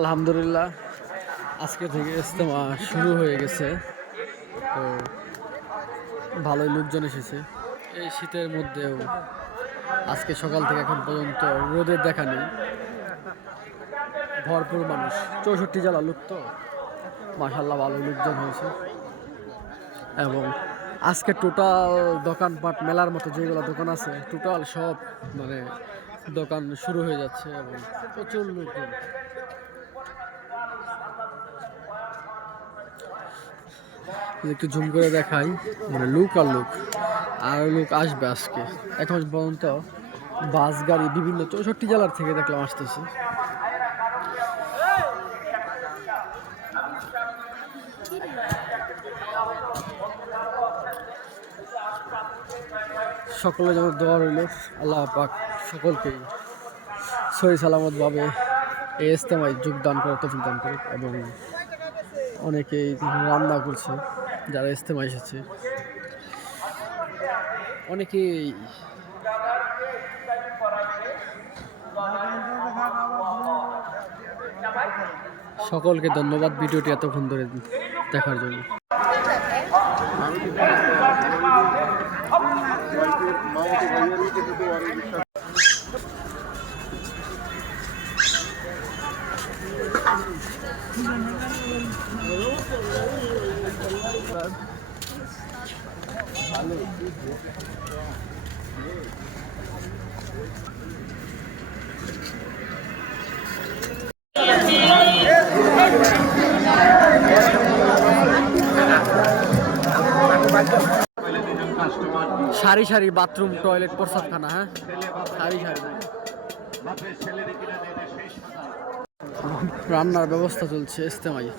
আলহামদুলিল্লাহ আজকে থেকে ইজতেমা শুরু হয়ে গেছে। তো ভালোই লোকজন এসেছে এই শীতের মধ্যেও। আজকে সকাল থেকে এখন পর্যন্ত রোদের দেখা নেই, ভরপুর মানুষ। 64 জেলা লোক, তো মাশাআল্লাহ ভালো লোকজন হয়েছে। এবং আজকে টোটাল দোকানপাট মেলার মতো যেগুলো দোকান আছে টোটাল সব মানে দোকান শুরু হয়ে যাচ্ছে এবং প্রচুর লোকজন। একটু জুম করে দেখাই, মানে লুক আর লুক, আর লোক আসবে আজকে। এখন পর্যন্ত বাস গাড়ি বিভিন্ন 64 জেলার থেকে দেখলাম আসতেছে। সকলে যেন দোয়া রইল, আল্লাহ পাক সকলকেই সহি সালামত ভাবে এই ইজতেমায় যোগদান করার তৌফিক দান করুক। এবং অনেকেই রান্না করছে যারা ইজতেমায় এসেছে, অনেকেই। সকলকে ধন্যবাদ ভিডিওটি এতক্ষণ ধরে দেখার জন্য। সারি সারি বাথরুম, টয়লেট, প্রস্রাবখানা, হ্যাঁ সারি সারি। রান্নার ব্যবস্থা চলছে ইজতেমায়।